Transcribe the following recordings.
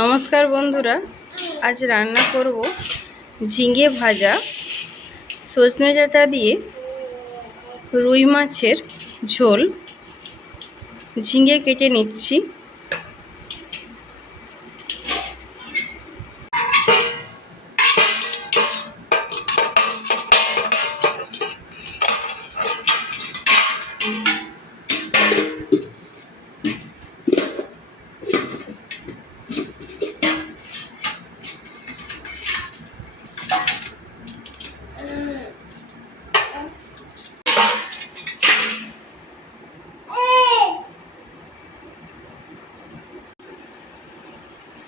নমস্কার বন্ধুরা, আজ রান্না করব ঝিঙে ভাজা সজনে ডাঁটা দিয়ে রুই মাছের ঝোল। ঝিঙে কেটে নিচ্ছি।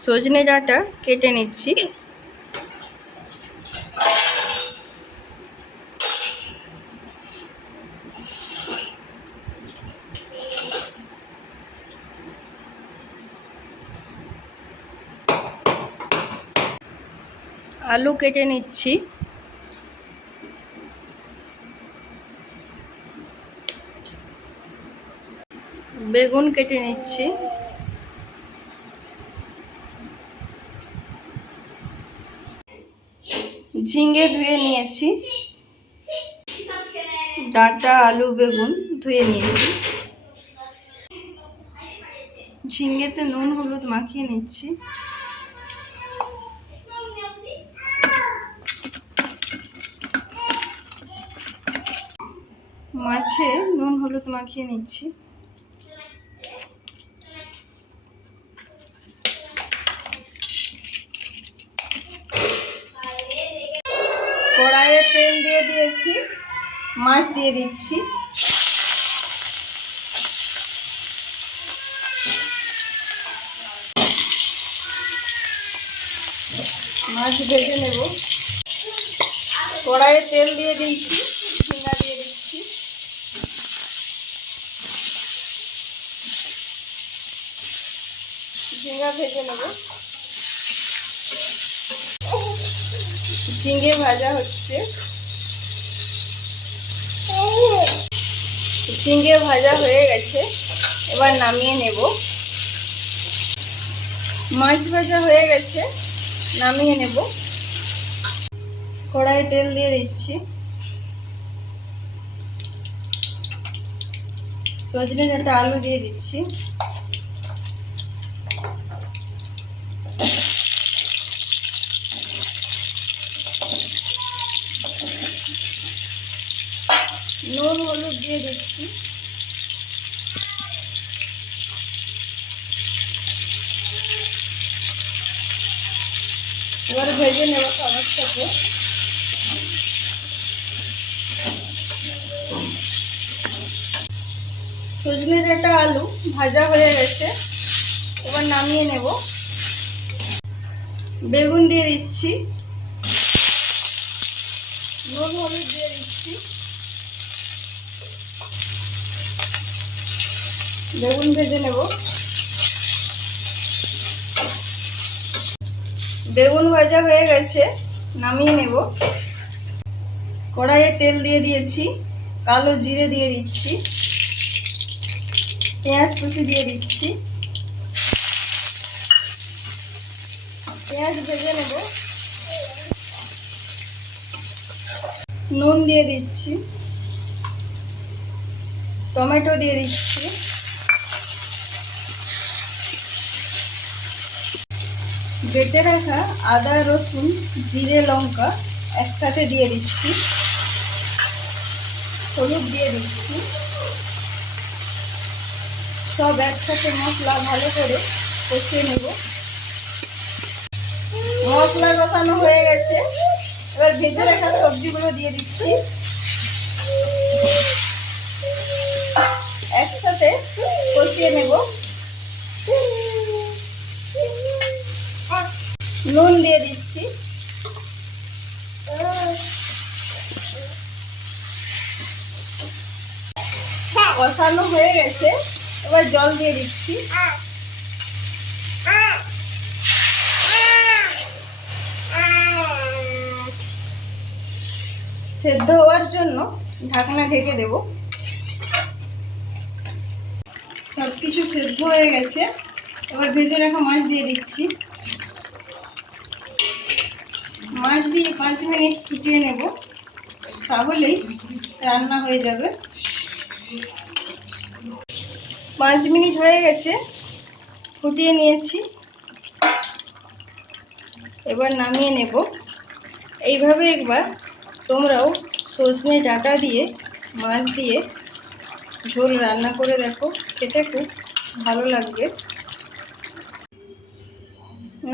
সজনে ডাঁটা কেটে নিচ্ছি। আলু কেটে নিচ্ছি। বেগুন কেটে নিচ্ছি। ঝিঙে ধুয়ে নিয়েছি। ডাঁটা, আলু, বেগুন ধুয়ে নিয়েছি। ঝিঙেতে নুন হলুদ মাখিয়ে নিচ্ছি। মাছে নুন হলুদ মাখিয়ে নিচ্ছি। কড়াইয়ে তেল দিয়ে দিয়েছি, মাছ দিয়ে দিচ্ছি। মাছ ভেজে নেব। কড়াইয়ে তেল দিয়ে দিয়েছি, ঝিঙা দিয়ে দিচ্ছি। ঝিঙা ভেজে নেব। ঝিঙে ভাজা হচ্ছে। ঝিঙে ভাজা হয়ে গেছে, এবার নামিয়ে নেব। মাছ ভাজা হয়ে গেছে, নামিয়ে নেব। কড়াইয়ে তেল দিয়ে দিচ্ছি। সজনে ডাঁটা, আলু দিয়ে দিচ্ছি। নুন হলুদ দিয়ে দিচ্ছি। এবার ভেজে নেব সমস্তকে। সজনে ডাঁটা, আলু ভাজা হয়ে গেছে, এবার নামিয়ে নেব। বেগুন দিয়ে দিচ্ছি। নুন হলুদ দিয়ে দিচ্ছি। বেগুন ভেজে নেব। বেগুন ভাজা হয়ে গেছে, নামিয়ে নেব। কড়াইয়ে তেল দিয়ে দিয়েছি, কালো জিরে দিয়ে দিচ্ছি। পেঁয়াজ কুচি দিয়ে দিচ্ছি। পেঁয়াজ ভেজে নেব। নুন দিয়ে দিচ্ছি। টমেটো দিয়ে দিচ্ছি। বেটে রাখা আদা, রসুন, জিরে, লঙ্কা একসাথে দিয়ে দিচ্ছি। হলুদ দিয়ে দিচ্ছি। সব একসাথে মশলা ভালো করে কষিয়ে নেব। মশলা কষানো হয়ে গেছে, এবার ভেজে রাখা সবজিগুলো দিয়ে দিচ্ছি। একসাথে কষিয়ে নেব। নুন দিয়ে দিচ্ছি। কষানো হয়ে গেছে, এবার জল দিয়ে দিচ্ছি। সেদ্ধ হওয়ার জন্য ঢাকনা ঢেকে দেব। সব কিছু সেদ্ধ হয়ে গেছে, এবার ভেজে রাখা মাছ দিয়ে দিচ্ছি। মাছ দিয়ে 5 মিনিট ফুটিয়ে নেব, তাহলেই রান্না হয়ে যাবে। 5 মিনিট হয়ে গেছে, ফুটিয়ে নিয়েছি। এবার নামিয়ে নেব। এইভাবে একবার তোমরাও সজনে ডাঁটা দিয়ে মাছ দিয়ে ঝোল রান্না করে দেখো, খেতে খুব ভালো লাগবে।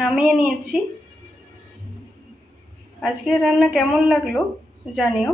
নামিয়ে নিয়েছি। আজকের রান্না কেমন লাগলো জানিও।